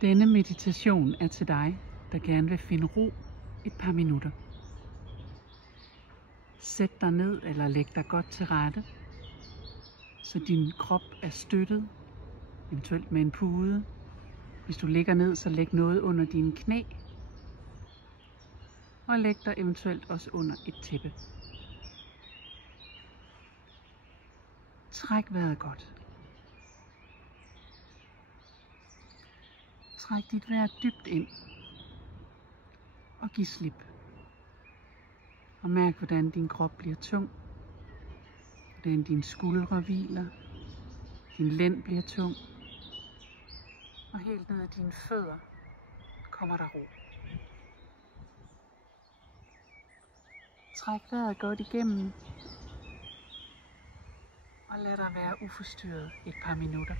Denne meditation er til dig, der gerne vil finde ro et par minutter. Sæt dig ned eller læg dig godt til rette, så din krop er støttet, eventuelt med en pude. Hvis du ligger ned, så læg noget under dine knæ, og læg dig eventuelt også under et tæppe. Træk vejret godt. Træk dit vejr dybt ind og giv slip. Og mærk, hvordan din krop bliver tung, hvordan dine skuldre hviler, din lænd bliver tung, og helt ned i dine fødder kommer der ro. Træk vejret godt igennem, og lad dig være uforstyrret et par minutter.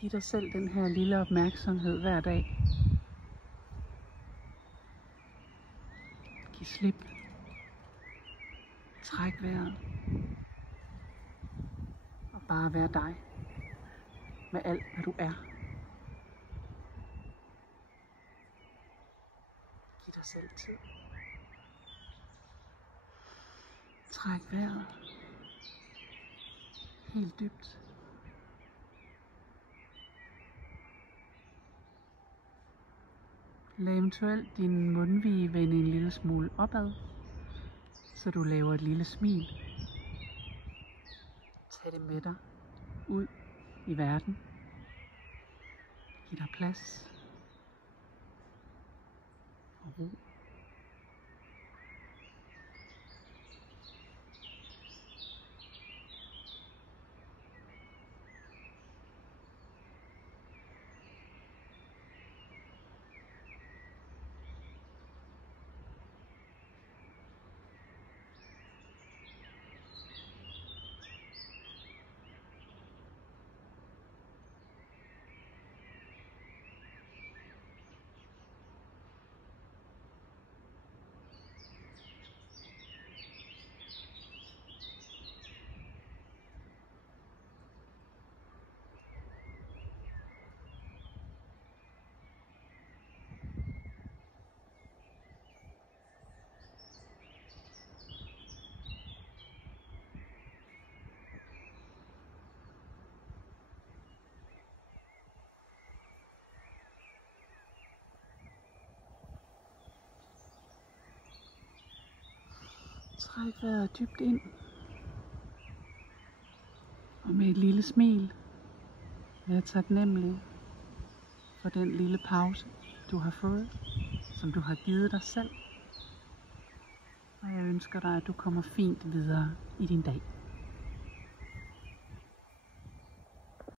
Giv dig selv den her lille opmærksomhed hver dag. Giv slip. Træk vejret. Og bare vær dig med alt, hvad du er. Giv dig selv tid. Træk vejret helt dybt. Lad eventuelt din mundvige vende en lille smule opad, så du laver et lille smil. Tag det med dig ud i verden. Giv dig plads og ro. Træk vejret dybt ind, og med et lille smil, vær taknemmelig for den lille pause, du har fået, som du har givet dig selv. Og jeg ønsker dig, at du kommer fint videre i din dag.